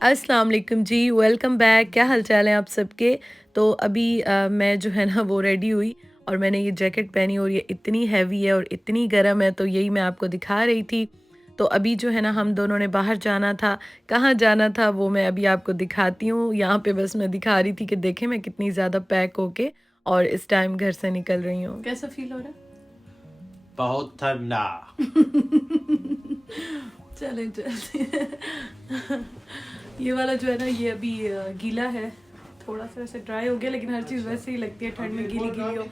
अस्सलाम वालेकुम जी, welcome back. क्या हाल चाल है आप सबके। तो अभी मैं जो है ना वो रेडी हुई और मैंने ये जैकेट पहनी और ये इतनी हैवी है और इतनी गर्म है, तो यही मैं आपको दिखा रही थी। तो अभी जो है ना हम दोनों ने बाहर जाना था। कहाँ जाना था वो मैं अभी आपको दिखाती हूँ। यहाँ पे बस मैं दिखा रही थी कि देखें मैं कितनी ज़्यादा पैक होके और इस टाइम घर से निकल रही हूँ। कैसा फील हो रहा है? बहुत ठंडा। चलें चलते ये वाला जो है ना ये अभी गीला है, थोड़ा सा वैसे ड्राई हो गया, लेकिन हर चीज़ वैसे ही लगती है ठंड में गीली गीली हो।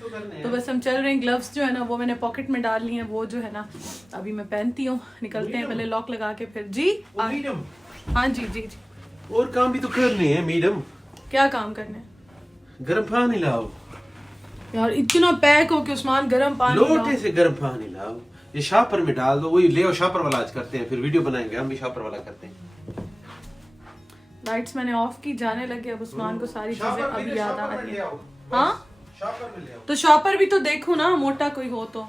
तो बस हम चल रहे हैं। ग्लव्स जो है ना वो मैंने पॉकेट में डाल लिए हैं, वो जो है ना अभी मैं पहनती हूँ। निकलते हैं, पहले लॉक लगा के फिर जी। मैडम, हाँ जी जी जी। और काम भी तो करने हैं मैडम। क्या काम करने हैं? गर्म पानी लाओ। यार इतना पैक हो के उस्मान, गर्म पानी लोटे से गर्म पानी लाओ, ये शॉपर में डाल दो। वही ले आओ, शॉपर वाला आज करते हैं, फिर वीडियो बनाएंगे। हम भी शॉपर वाला करते हैं। लाइट्स मैंने ऑफ की, जाने लगे। अब उस्मान को सारी चीजें अब याद आ रही है। हाँ तो शॉपर भी तो देखो ना, मोटा कोई हो तो।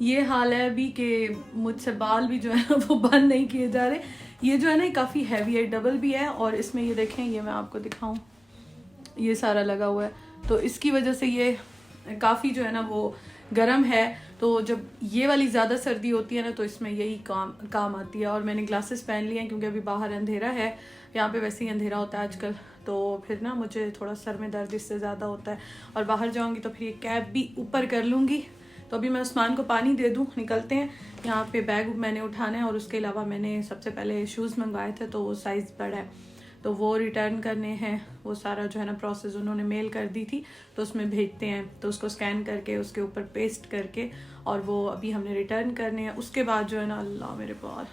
ये हाल है अभी कि मुझसे बाल भी जो है ना वो बंद नहीं किए जा रहे। ये जो है ना काफ़ी हैवी है, डबल भी है, और इसमें ये देखें, ये मैं आपको दिखाऊं, ये सारा लगा हुआ है। तो इसकी वजह से ये काफ़ी जो है ना वो गर्म है। तो जब ये वाली ज़्यादा सर्दी होती है ना तो इसमें यही काम आती है। और मैंने ग्लासेस पहन लिए हैं क्योंकि अभी बाहर अंधेरा है, यहाँ पे वैसे ही अंधेरा होता है आजकल। तो फिर ना मुझे थोड़ा सर में दर्द इससे ज़्यादा होता है, और बाहर जाऊँगी तो फिर ये कैप भी ऊपर कर लूँगी। तो अभी मैं उस्मान को पानी दे दूँ, निकलते हैं। यहाँ पे बैग मैंने उठाना है, और उसके अलावा मैंने सबसे पहले शूज़ मंगवाए थे तो वो साइज़ बड़ा है, तो वो रिटर्न करने हैं। वो सारा जो है ना प्रोसेस उन्होंने मेल कर दी थी, तो उसमें भेजते हैं। तो उसको स्कैन करके उसके ऊपर पेस्ट करके और वो अभी हमने रिटर्न करने हैं। उसके बाद जो है ना, अल्लाह मेरे बाल,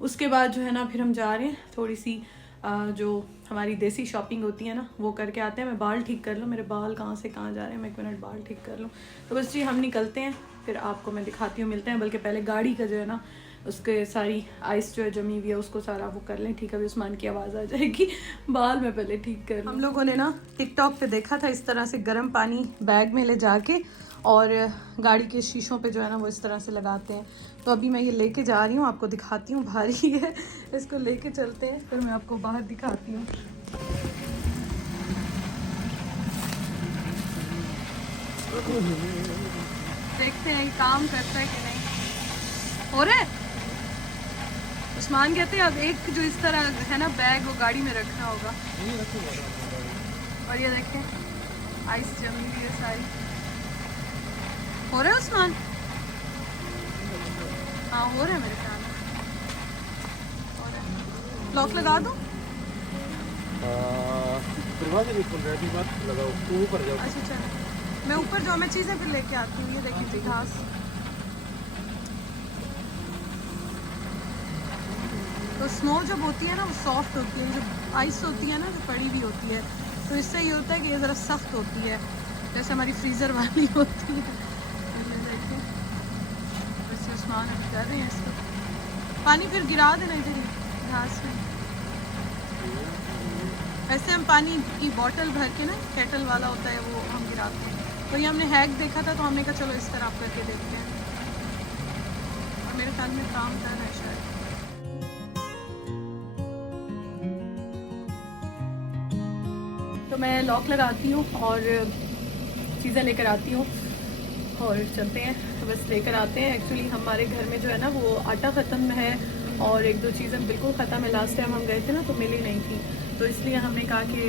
उसके बाद जो है ना फिर हम जा रहे हैं थोड़ी सी जो हमारी देसी शॉपिंग होती है ना वो करके आते हैं। मैं बाल ठीक कर लूँ, मेरे बाल कहाँ से कहाँ जा रहे हैं, मैं 1 मिनट बाल ठीक कर लूँ। तो बस जी हम निकलते हैं, फिर आपको मैं दिखाती हूँ, मिलते हैं। बल्कि पहले गाड़ी का जो है ना उसके सारी आइस जो है जमी हुई है उसको सारा वो कर लें ठीक है। अभी उस्मान की आवाज़ आ जाएगी, बाल मैं पहले ठीक कर लूँ। हम लोगों ने ना टिकटॉक पे देखा था इस तरह से गर्म पानी बैग में ले जाके और गाड़ी के शीशों पे जो है ना वो इस तरह से लगाते हैं। तो अभी मैं ये लेके जा रही हूँ, आपको दिखाती हूँ। भारी है, इसको लेके चलते हैं, फिर मैं आपको बाहर दिखाती हूँ। देखते हैं काम करता है कि नहीं। हो रहा है? उस्मान कहते हैं अब एक जो इस तरह है ना बैग वो गाड़ी में रखना होगा। और ये देखें आइस जमी हुई है सारी। हो रहा है उस्मान? हाँ हो रहा है मेरे ख्याल में। लॉक लगा दो। दरवाजा नहीं खुल रहा है, अभी मत लगाओ, तू ऊपर जाओ। अच्छा चलो मैं ऊपर जाऊँ, मैं चीज़ें फिर लेके आती हूँ। ये देखिए घास, तो स्नो जब होती है ना वो सॉफ्ट होती है, जब आइस होती है ना जो पड़ी हुई होती है तो इससे ये होता है कि ये ज़रा सख्त होती है, जैसे हमारी फ्रीज़र वाली होती है। देखिए वैसे उस्मान अभी कर रहे हैं इसको, पानी फिर गिरा देना इधर ही घास में। ऐसे हम पानी की बोतल भर के ना, केटल वाला होता है वो हम गिराते हैं। तो ये हमने हैक देखा था तो हमने कहा चलो इस तरह आप करके देखते हैं, और मेरे ख्याल में काम कर रहा है शायद। तो मैं लॉक लगाती हूँ और चीज़ें लेकर आती हूँ और चलते हैं। तो बस लेकर आते हैं। एक्चुअली हमारे घर में जो है ना वो आटा ख़त्म है और 1-2 चीज़ें बिल्कुल ख़त्म है। लास्ट टाइम हम गए थे ना तो मिली नहीं थी, तो इसलिए हमने कहा कि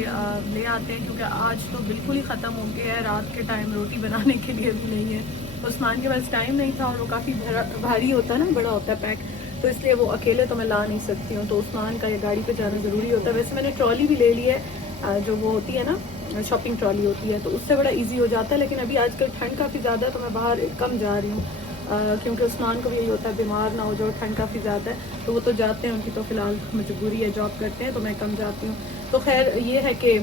ले आते हैं, क्योंकि आज तो बिल्कुल ही ख़त्म हो गया है। रात के टाइम रोटी बनाने के लिए भी नहीं है। उस्मान के पास टाइम नहीं था और वो काफ़ी भारी होता है ना, बड़ा होता है पैक, तो इसलिए वो अकेले तो मैं ला नहीं सकती हूँ। तो उस्मान का ये गाड़ी पे जाना ज़रूरी होता है। वैसे मैंने ट्रॉली भी ले ली है, जो वो होती है ना शॉपिंग ट्रॉली होती है, तो उससे बड़ा इजी हो जाता है। लेकिन अभी आजकल ठंड काफ़ी ज़्यादा है तो मैं बाहर कम जा रही हूँ, क्योंकि उस्मान को भी यही होता है बीमार ना हो जाओ, ठंड काफ़ी ज़्यादा है। तो वो तो जाते हैं, उनकी तो फ़िलहाल मजबूरी है, जॉब करते हैं, तो मैं कम जाती हूँ। तो खैर ये है कि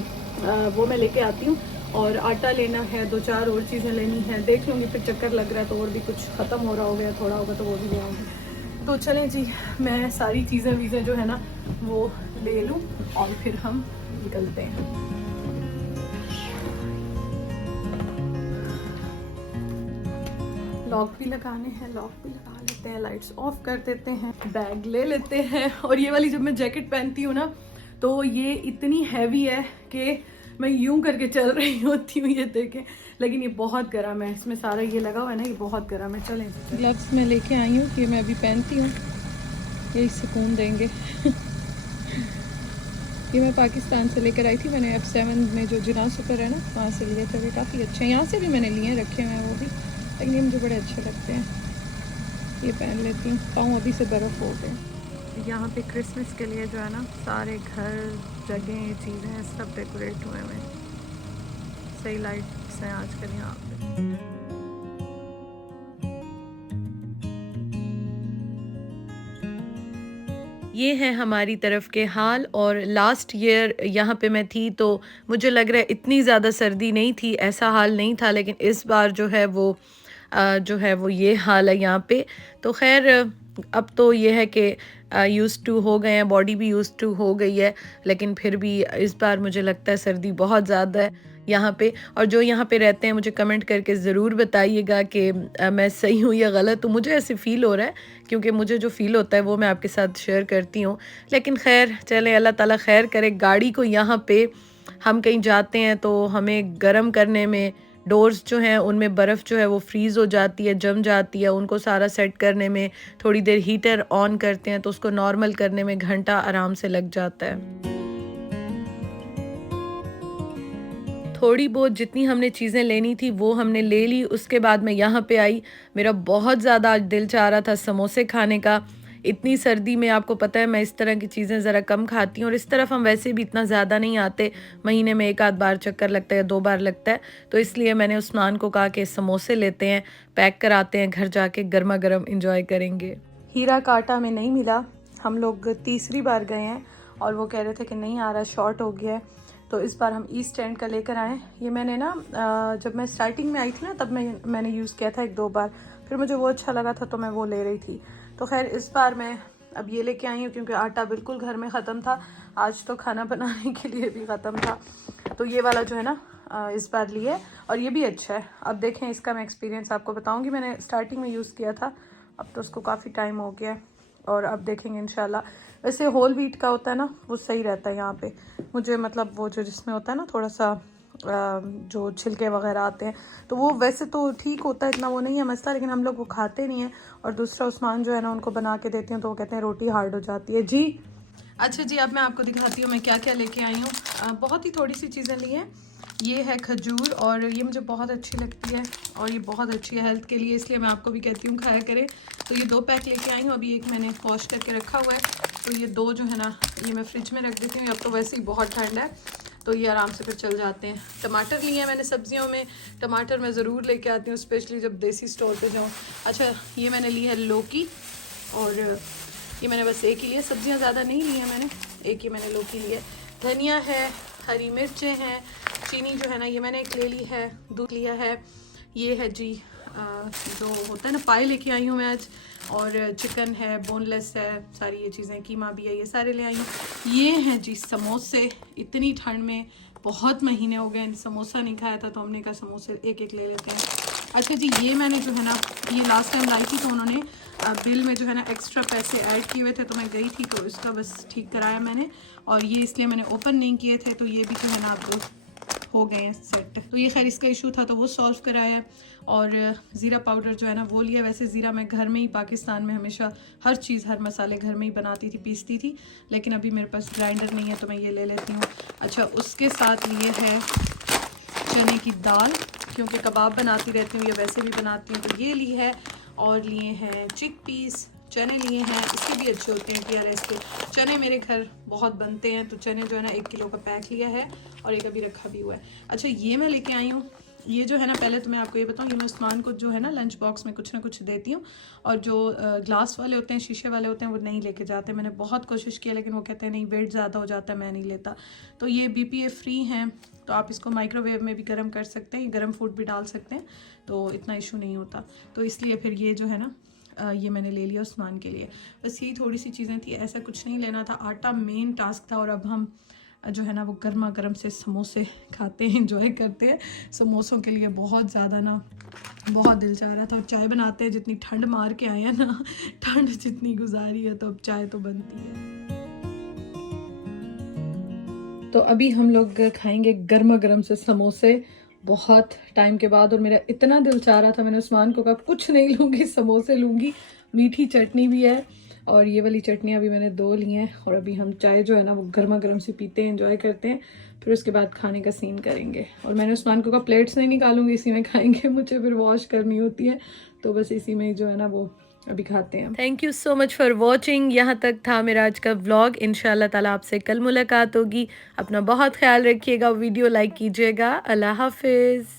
वो मैं लेके आती हूँ। और आटा लेना है, 2-4 और चीज़ें लेनी है, देख लूँगी। फिर चक्कर लग रहा है तो और भी कुछ ख़त्म हो रहा होगा या थोड़ा होगा तो वो भी ले आऊँगी। तो चलें जी, मैं सारी चीज़ें जो है ना वो ले लूँ और फिर हम निकलते हैं। लॉक भी लगाने हैं, लॉक भी लगा लेते हैं, लाइट्स ऑफ कर देते हैं, बैग ले लेते हैं। और ये वाली जब मैं जैकेट पहनती हूँ ना तो ये इतनी हैवी है कि मैं यूं करके चल रही होती हूँ, ये देखें। लेकिन ये बहुत गर्म है, इसमें सारा ये लगा हुआ है ना, ये बहुत गर्म है। चलें, ग्लव्स मैं लेके आई हूँ कि मैं अभी पहनती हूँ, यही सुकून देंगे। ये मैं पाकिस्तान से लेकर आई थी, मैंने F7 में जो जिना सुपर है ना, वहाँ से लिए थे। ये काफ़ी अच्छे हैं, यहाँ से भी मैंने लिए रखे हुए हैं वो भी, लेकिन ये मुझे बड़े अच्छे लगते हैं। ये पहन लेती हूँ, पाँव अभी से बर्फ़ हो गए। यहाँ पे क्रिसमस के लिए जो है ना, सारे घर, जगह, चीज़ें सब डेकोरेट हुए हैं। सही लाइट्स हैं आजकल यहाँ पे। ये है हमारी तरफ के हाल। और लास्ट ईयर यहाँ पे मैं थी तो मुझे लग रहा है इतनी ज़्यादा सर्दी नहीं थी, ऐसा हाल नहीं था। लेकिन इस बार जो है वो ये हाल है यहाँ पे। तो खैर अब तो ये है कि यूज़ टू हो गए हैं, बॉडी भी यूज़ टू हो गई है। लेकिन फिर भी इस बार मुझे लगता है सर्दी बहुत ज़्यादा है यहाँ पे। और जो यहाँ पे रहते हैं मुझे कमेंट करके ज़रूर बताइएगा कि मैं सही हूँ या गलत हूँ। मुझे ऐसे फ़ील हो रहा है, क्योंकि मुझे जो फ़ील होता है वो मैं आपके साथ शेयर करती हूँ। लेकिन खैर चले, अल्लाह ताला खैर करे। गाड़ी को यहाँ पे हम कहीं जाते हैं तो हमें गर्म करने में, डोर्स जो हैं उनमें बर्फ़ जो है वो फ्रीज़ हो जाती है, जम जाती है। उनको सारा सेट करने में थोड़ी देर हीटर ऑन करते हैं तो उसको नॉर्मल करने में घंटा आराम से लग जाता है। थोड़ी बहुत जितनी हमने चीज़ें लेनी थी वो हमने ले ली। उसके बाद मैं यहाँ पे आई, मेरा बहुत ज़्यादा आज दिल चाह रहा था समोसे खाने का। इतनी सर्दी में आपको पता है मैं इस तरह की चीज़ें ज़रा कम खाती हूँ, और इस तरफ हम वैसे भी इतना ज़्यादा नहीं आते, महीने में 1 आध बार चक्कर लगता है या 2 बार लगता है। तो इसलिए मैंने उस्मान को कहा कि समोसे लेते हैं, पैक कराते हैं, घर जाके गर्मा गर्म इंजॉय करेंगे। हीरा का आटा में नहीं मिला, हम लोग तीसरी बार गए हैं और वो कह रहे थे कि नहीं आ रहा, शॉर्ट हो गया है। तो इस बार हम ईस्ट एंड का लेकर आए। ये मैंने ना जब मैं स्टार्टिंग में आई थी ना तब मैंने यूज़ किया था 1-2 बार, फिर मुझे वो अच्छा लगा था तो मैं वो ले रही थी। तो खैर इस बार मैं अब ये लेके आई हूँ क्योंकि आटा बिल्कुल घर में ख़त्म था, आज तो खाना बनाने के लिए भी ख़त्म था। तो ये वाला जो है ना इस बार लिए, और ये भी अच्छा है। अब देखें इसका मैं एक्सपीरियंस आपको बताऊँगी। मैंने स्टार्टिंग में यूज़ किया था, अब तो उसको काफ़ी टाइम हो गया है और अब देखेंगे इंशाल्लाह। वैसे होल व्हीट का होता है ना वो सही रहता है यहाँ पे मुझे, मतलब वो जो जिसमें होता है ना थोड़ा सा जो छिलके वगैरह आते हैं तो वो वैसे तो ठीक होता है, इतना वो नहीं है मसला, लेकिन हम लोग वो खाते नहीं हैं। और दूसरा उस्मान जो है ना उनको बना के देती हूँ तो वो कहते हैं रोटी हार्ड हो जाती है। जी अच्छा जी, अब मैं आपको दिखाती हूँ मैं क्या क्या लेके आई हूँ। बहुत ही थोड़ी सी चीज़ें ली हैं। ये है खजूर और ये मुझे बहुत अच्छी लगती है और ये बहुत अच्छी है हेल्थ के लिए, इसलिए मैं आपको भी कहती हूँ खाया करें। तो ये 2 पैक लेके आई हूँ, अभी एक मैंने वॉश करके रखा हुआ है। तो ये 2 जो है ना ये मैं फ्रिज में रख देती हूँ, अब तो वैसे ही बहुत ठंड है तो ये आराम से फिर चल जाते हैं। टमाटर लिए हैं मैंने, सब्जियों में टमाटर मैं ज़रूर लेके आती हूँ स्पेशली जब देसी स्टोर पे जाऊँ। अच्छा ये मैंने ली है लौकी, और ये मैंने बस एक ही लिया, सब्जियाँ ज़्यादा नहीं ली हैं मैंने, एक ही मैंने लौकी ली है। धनिया है, हरी मिर्चें हैं, चीनी जो है ना ये मैंने एक ले ली है, दूध लिया है। ये है जी जो होता है ना पाए लेके आई हूँ मैं आज, और चिकन है, बोनलेस है, सारी ये चीज़ें, कीमा भी है, ये सारे ले आई हूँ। ये हैं जी समोसे, इतनी ठंड में बहुत महीने हो गए समोसा नहीं खाया था तो हमने कहा समोसे एक एक ले लेते हैं। अच्छा जी ये मैंने जो है ना ये लास्ट टाइम लाई थी तो उन्होंने बिल में जो है ना एक्स्ट्रा पैसे ऐड किए हुए थे तो मैं गई थी तो इसका बस ठीक कराया मैंने, और ये इसलिए मैंने ओपन नहीं किए थे तो ये भी जो है ना अब हो गए हैं सेट। तो ये खैर इसका इशू था तो वो सॉल्व कराया है। और ज़ीरा पाउडर जो है ना वो लिया। वैसे ज़ीरा मैं घर में ही पाकिस्तान में हमेशा हर चीज़ हर मसाले घर में ही बनाती थी, पीसती थी, लेकिन अभी मेरे पास ग्राइंडर नहीं है तो मैं ये ले लेती हूँ। अच्छा उसके साथ लिए है चने की दाल, क्योंकि कबाब बनाती रहती हूँ या वैसे भी बनाती हूँ तो ये ली है। और लिए हैं चिक पीस, चने लिए हैं, इसके भी अच्छे होते हैं TRS के चने, मेरे घर बहुत बनते हैं तो चने जो है ना 1 किलो का पैक लिया है और एक अभी रखा भी हुआ है। अच्छा ये मैं लेके आई हूँ, ये जो है ना पहले तो मैं आपको ये बताऊँ, ये मैं उस्मान को जो है ना लंच बॉक्स में कुछ ना कुछ देती हूँ, और जो ग्लास वाले होते हैं, शीशे वाले होते हैं, वो नहीं लेके जाते। मैंने बहुत कोशिश की लेकिन वो कहते हैं नहीं वेट ज़्यादा हो जाता है, मैं नहीं लेता। तो ये BPA फ्री हैं तो आप इसको माइक्रोवेव में भी गर्म कर सकते हैं, गर्म फूड भी डाल सकते हैं तो इतना इशू नहीं होता। तो इसलिए फिर ये जो है ना ये मैंने ले लिया उस्मान के लिए। बस यही थोड़ी सी चीज़ें थी, ऐसा कुछ नहीं लेना था। आटा मेन टास्क था और अब हम जो है ना वो गर्मा गर्म से समोसे खाते हैं, एंजॉय करते हैं। समोसों के लिए बहुत ज़्यादा ना बहुत दिल चाह रहा था। और चाय बनाते हैं, जितनी ठंड मार के आए हैं ना, ठंड जितनी गुजारी है तो अब चाय तो बनती है। तो अभी हम लोग खाएंगे गर्मा गर्म से समोसे बहुत टाइम के बाद। और मेरा इतना दिल चाह रहा था, मैंने उस्मान को कहा कुछ नहीं लूँगी, समोसे लूँगी। मीठी चटनी भी है और ये वाली चटनियाँ भी मैंने 2 ली हैं। और अभी हम चाय जो है ना वो गर्मा गर्म से पीते हैं, एंजॉय करते हैं, फिर उसके बाद खाने का सीन करेंगे। और मैंने उस्मान को कहा प्लेट्स नहीं निकालूंगी, इसी में खाएंगे, मुझे फिर वॉश करनी होती है, तो बस इसी में जो है ना वो अभी खाते हैं। Thank you so much for watching. यहाँ तक था मेरा आज का व्लॉग। इंशाल्लाह ताला आपसे कल मुलाकात होगी। अपना बहुत ख्याल रखिएगा, वीडियो लाइक कीजिएगा। अल्लाह हाफिज़।